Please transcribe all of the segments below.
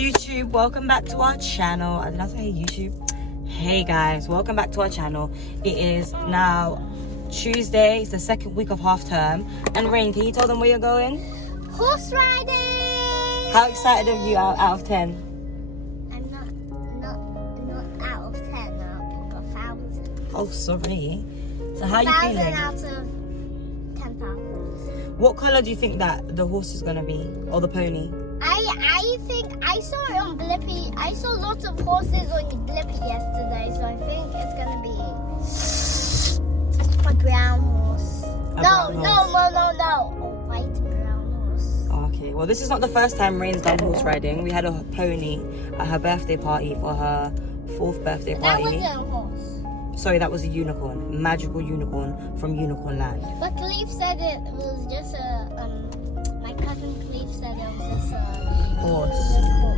YouTube, welcome back to our channel. Did I say hey YouTube? Hey guys, welcome back to our channel. It is now Tuesday, it's the second week of half term. And Reign, can you tell them where you're going? Horse riding! How excited are you out of 10? I'm not out of 10, out of 1,000. Oh, sorry. So how are you feeling? 1,000 out of 10,000. What colour do you think that the horse is going to be? Or the pony? I think I saw it on Blippi. I saw lots of horses on Blippi yesterday, so I think it's gonna be a brown horse. No, a white brown horse. Okay, well this is not the first time Reign's done horse riding. We had a pony at her birthday party for her 4th birthday party. That wasn't a horse. Sorry, that was a unicorn. Magical unicorn from Unicorn Land. But Cleve said it was just my cousin Cleve said it was just a horse.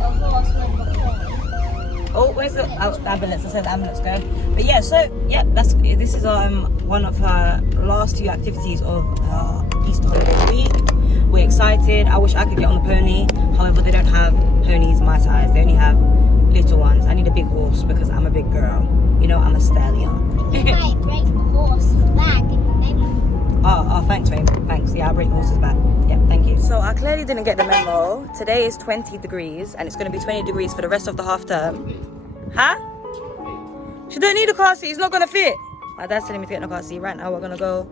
A horse with a horn. Oh, where's the ambulance? I said the ambulance go. But yeah, so yeah, this is one of her last 2 activities of her Easter holiday week. We're excited. I wish I could get on the pony. However, they don't have ponies my size. They only have little ones. I need a big horse because I'm a big girl. You know, I'm a stallion. You might break the horse's back and maybe. Oh, thanks, Reign. Thanks. Yeah, I'll break the horse's back. Yeah, thank you. So I clearly didn't get the memo. Today is 20 degrees and it's going to be 20 degrees for the rest of the half term. Huh? She don't need a car seat. It's not going to fit. My dad's telling me to get in a car seat. Right now, we're going to go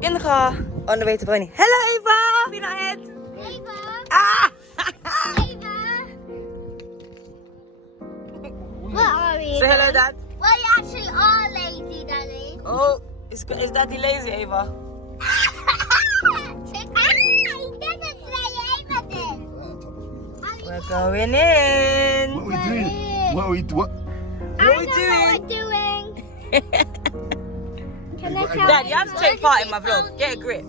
in the car on the way to Pony. Hello, Ava. Peanut head. Ava. Ah! Ava. What are we? Say hello, Dad. Well, you actually are lazy, Daddy. Oh, is Daddy lazy, Ava? We're going in. What are we doing? What are we doing? Can I tell Dad, you have to take part in my vlog. Get a grip.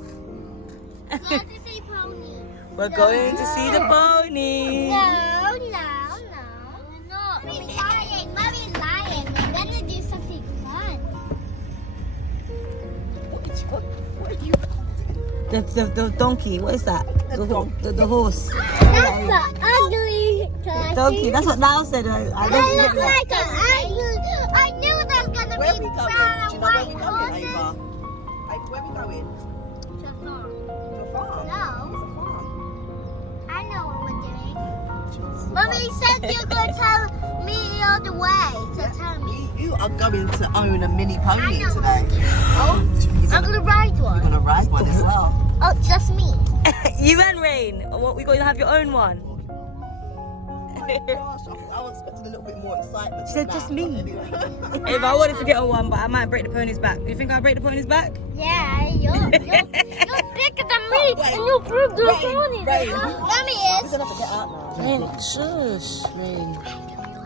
We're going to see the pony. No. Mommy's lying. Mommy's lying. We're gonna do something fun. The donkey, what is that? The horse. That's an ugly Donkey, that's what Niall said. I look like an ugly. I knew there's gonna be brown and white horses. Where are we going? To a farm. To a farm? No. It's a farm. I know what we're doing. Mommy said you're going to tell me all the way. So tell me. You are going to own a mini I pony know today. Oh, I'm going to ride You're one. going to ride one as well. Oh, just me. You and Reign. What, we going to have your own one? Oh my gosh, I was expecting a little bit more excitement. She said just me. Anyway. If I wanted to get a one, but I might break the pony's back. Do you think I'll break the pony's back? Yeah, you're bigger than me. And you broke the pony. Reign. Mommy We're is. going to have to get out now. Reign, shush, Reign.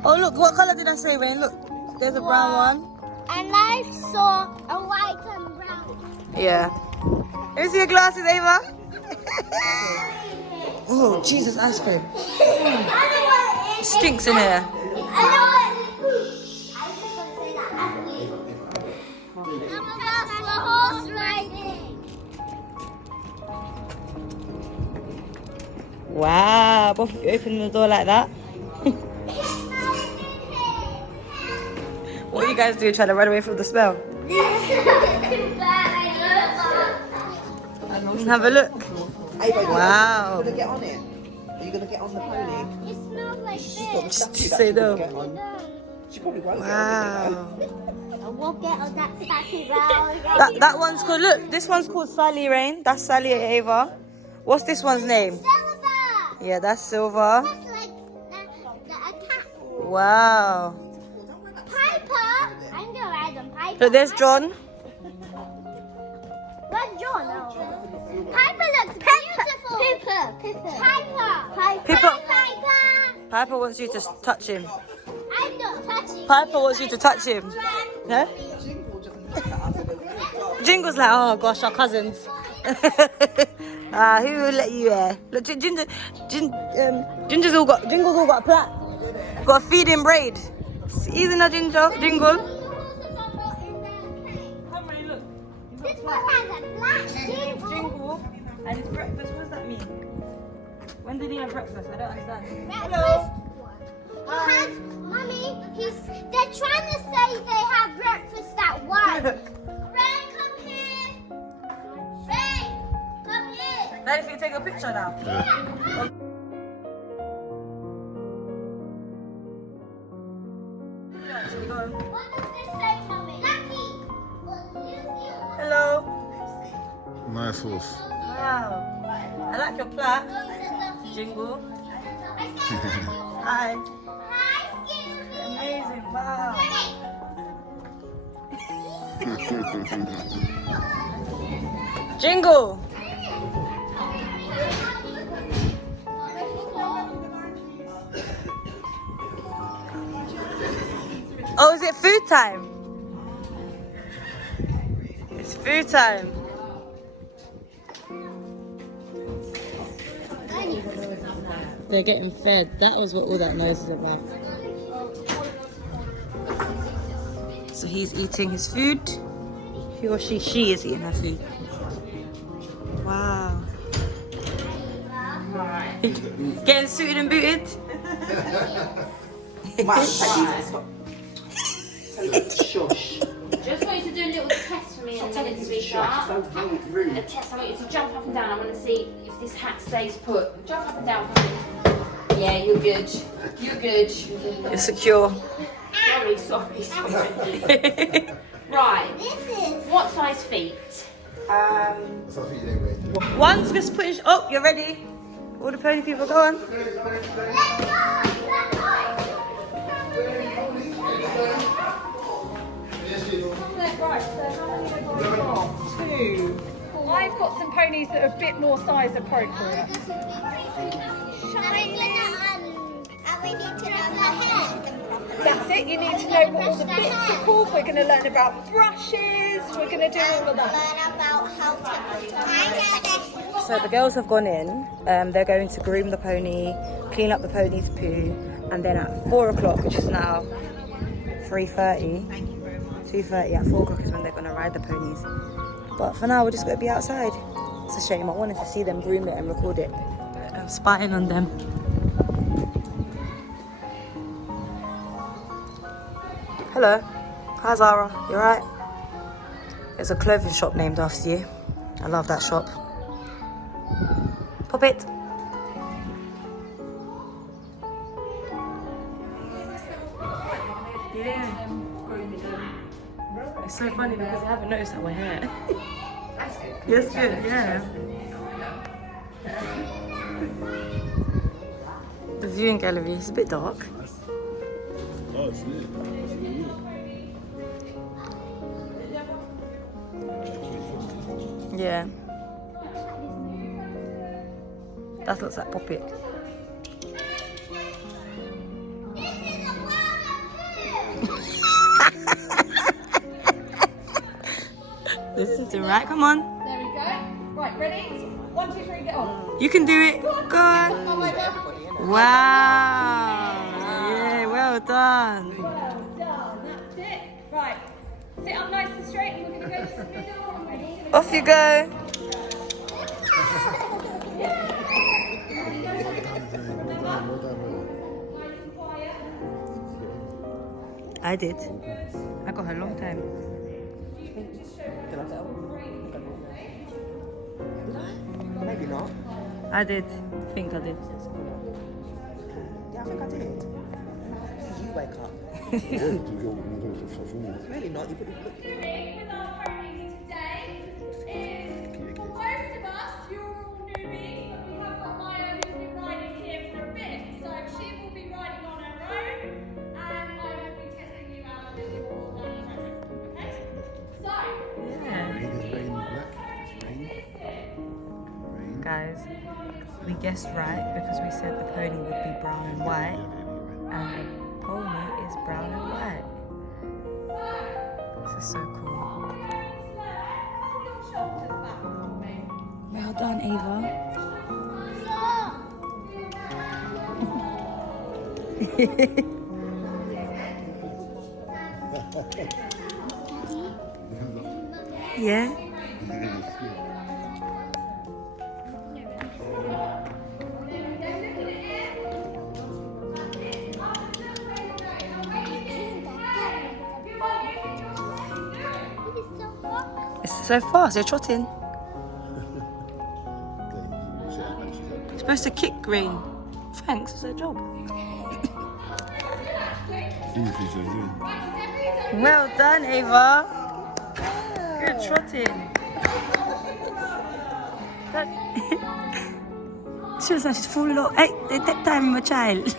Oh, look, what colour did I say, Reign? Look, there's a brown one. And I saw a white and brown one. Yeah. Let me see your glasses, Ava. Oh, Jesus, ice cream. It stinks in here. Horse riding. Wow, both of you open the door like that. What are you guys doing, trying to run away from the smell? Have a look. Ava, Wow. Are you going to get on it? Are you going to get on the pony? It smells like this. Just say no. She probably won't Wow. I won't get on that statue round. That one's called, look, this one's called Sally, Reign. That's Sally and Ava. What's this one's name? Silver. Yeah, that's Silver. That's like a cat. Wow. Piper. I'm gonna ride on Piper. Look, there's John. Where's John? Piper looks beautiful. Piper. Piper wants you to touch him. I'm not touching. Piper wants you to touch him. Yeah? Jingle's like, oh gosh, our cousins. Who will let you wear? Look, Jingle's all got a plait. Got a feeding braid. Easy now, Jingle. This one has a black jingle. And it's breakfast, what does that mean? When did he have breakfast? I don't understand. Breakfast. Mummy, they're trying to say they have breakfast at 1. Ray, come here. Ray, come here. Daddy, if you take a picture now. What does this say, Mummy? Lucky. Hello. Nice horse. Wow. I like your plaque. Jingle. Hi. Hi, Scooby. Amazing. Wow. Jingle. Oh, is it food time? It's food time. They're getting fed. That was what all that noise is about. So he's eating his food. He or she is eating her food. Wow. Getting suited and booted. Shush. Just want you to do a little test for me in a minute, sweetheart. So rude. A test. I want you to jump up and down. I want to see if this hat stays put. Jump up and down. Yeah, you're good. You're good. You're secure. Sorry. Right. What size feet? One's just putting. Oh, you're ready. All the pony people, go on. Right, so how many have I got? 2. I've got some ponies that are a bit more size appropriate. That's it, you need to know what all the bits are called. We're going to learn about brushes, we're going to do all of that. So the girls have gone in. They're going to groom the pony, clean up the pony's poo, and then at 4 o'clock, which is now 3:30, 2:30, at 4 o'clock is when they're going to ride the ponies. But for now, we're just going to be outside. It's a shame. I wanted to see them groom it and record it. I'm spying on them. Hello. Hi, Zara. You alright? There's a clothing shop named after you. I love that shop. Pop it. Yeah. It's so funny because I haven't noticed that my hair. That's good. Yes, good, yeah. The viewing gallery is a bit dark. Oh, it's lit. Yeah. That looks like Poppet. Listen to him, right? Come on. There we go. Right, ready? 1, 2, 3, get on. You can do it. Go on. Wow. Yeah, well done. Well done, that's it. Right, sit up nice and straight and we're going to go to the middle. I'm ready. Off you go. I did. I got her a long time. Maybe not. I did. I think I did. Yeah, I think I did. You wake up. Really not. You put it. With our ponies today is most of us, you're all newbies, but we have got Maya who's been riding here for a bit. So she will be riding on her own, and I will be testing you out a little more down your own. Okay? So, Guys, we guessed right because we said the pony would be brown and white, and the pony is brown and white. This is so cool. hold your shoulders back for me. Well done, Ava. Yeah. It's so fast, you're trotting. You're supposed to kick, Reign. Thanks, it's a job. Well done, Ava. Good trotting. She's falling off. Hey, take time, my child.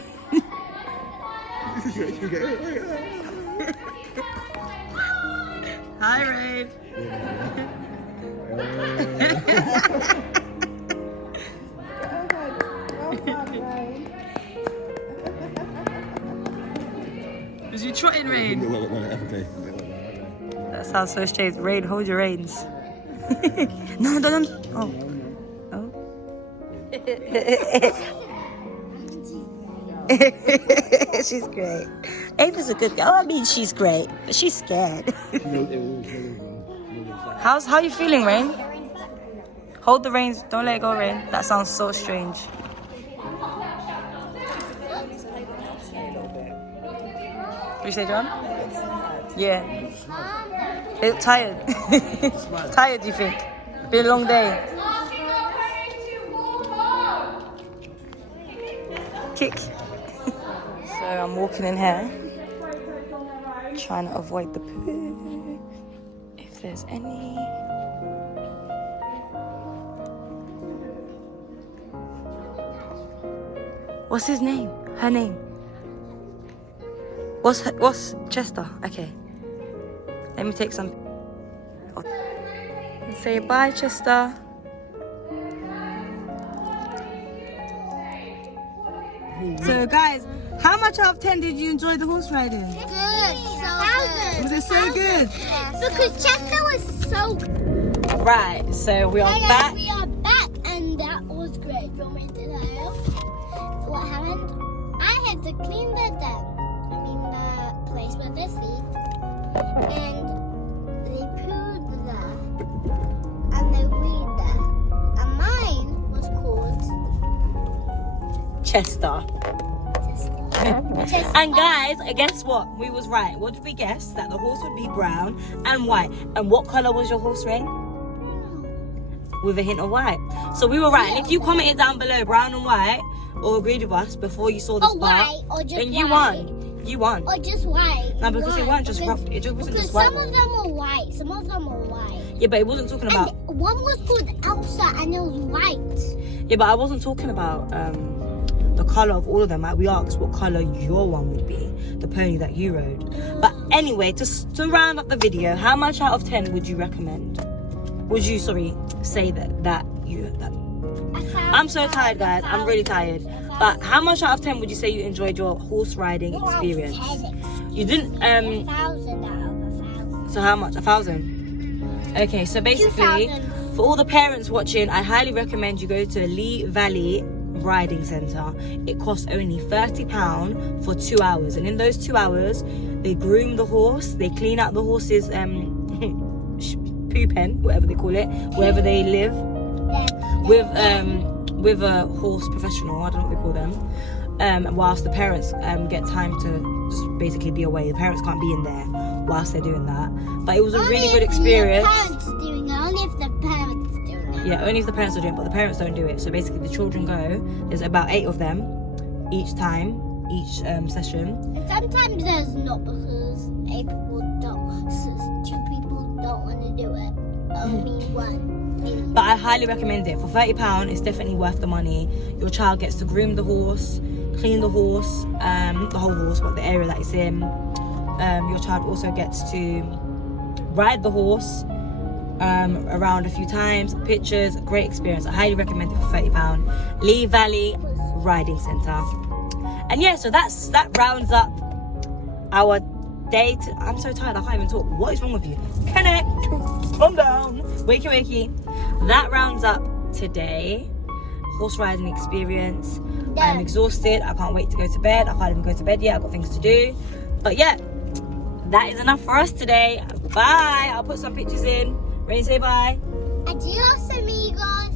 Hi, Reign. Was you trotting, Reign? That sounds so strange. Reign, hold your reins. No. Oh. She's great. Ava's a good girl. I mean, she's great, but she's scared. How you feeling, Reign? Hold the reins. Don't let it go, Reign. That sounds so strange. What you say, John? Yeah. They look tired. Tired, you think? Been a long day. Kick. So I'm walking in here, trying to avoid the poo. If there's any. What's his name? Her name? What's Chester? Okay. Let me take some. Oh. Say bye, Chester. So guys, how much out of 10 did you enjoy the horse riding? Good. So good. Was it so good? Because Chester was so good. Right, so we are back. We are back, and that was great. Do you want me to tell you what happened? I had to clean the place where they sleep, and they pooed there, and they weed there. And mine was called Chester. Chester. And guys, guess what? We was right. What did we guess? That the horse would be brown and white. And what colour was your horse, Reign? With a hint of white. So we were right. And if you commented down below brown and white, or agreed with us before you saw this part, white, or just then you white. won. You won. Or just white. No, because it weren't just Because- rough. It just wasn't Because just white. some of them were white. Some of them were white. Yeah, but it wasn't talking about. And one was called Elsa, and it was white. Yeah, but I wasn't talking about the colour of all of them. Like, we asked what colour your one would be, the pony that you rode. But anyway, to round up the video, how much out of 10 would you recommend? Would you, say that you... I'm so tired, guys. I'm really tired. But how much out of 10 would you say you enjoyed your horse riding experience? You didn't... 1,000 out of 1,000. So how much? 1,000? Okay, so basically, 2,000. for all the parents watching, I highly recommend you go to Lee Valley Riding Centre. It costs only £30 for 2 hours. And in those 2 hours, they groom the horse, they clean out the horse's poo pen, whatever they call it, wherever they live, with a horse professional, I don't know what they call them, whilst the parents get time to just basically be away. The parents can't be in there whilst they're doing that. But it was a really good experience. Only if the parents doing it. Yeah, only if the parents are doing it, but the parents don't do it. So basically the children go, there's about 8 of them each session. And sometimes there's not, because 8 people don't, so 2 people don't want to do it. Only one. But I highly recommend it. For £30, it's definitely worth the money. Your child gets to groom the horse, clean the horse, the whole horse, but the area that it's in. Your child also gets to ride the horse around a few times, pictures, great experience. I highly recommend it for £30. Lee Valley Riding Centre. And yeah, so that rounds up our day. I'm so tired, I can't even talk. What is wrong with you? Connect, calm down, wakey. That rounds up today. Horse riding experience. I'm exhausted. I can't wait to go to bed. I can't even go to bed yet. I've got things to do. But yeah, that is enough for us today. Bye. I'll put some pictures in. Ready to say bye? Adios, amigos.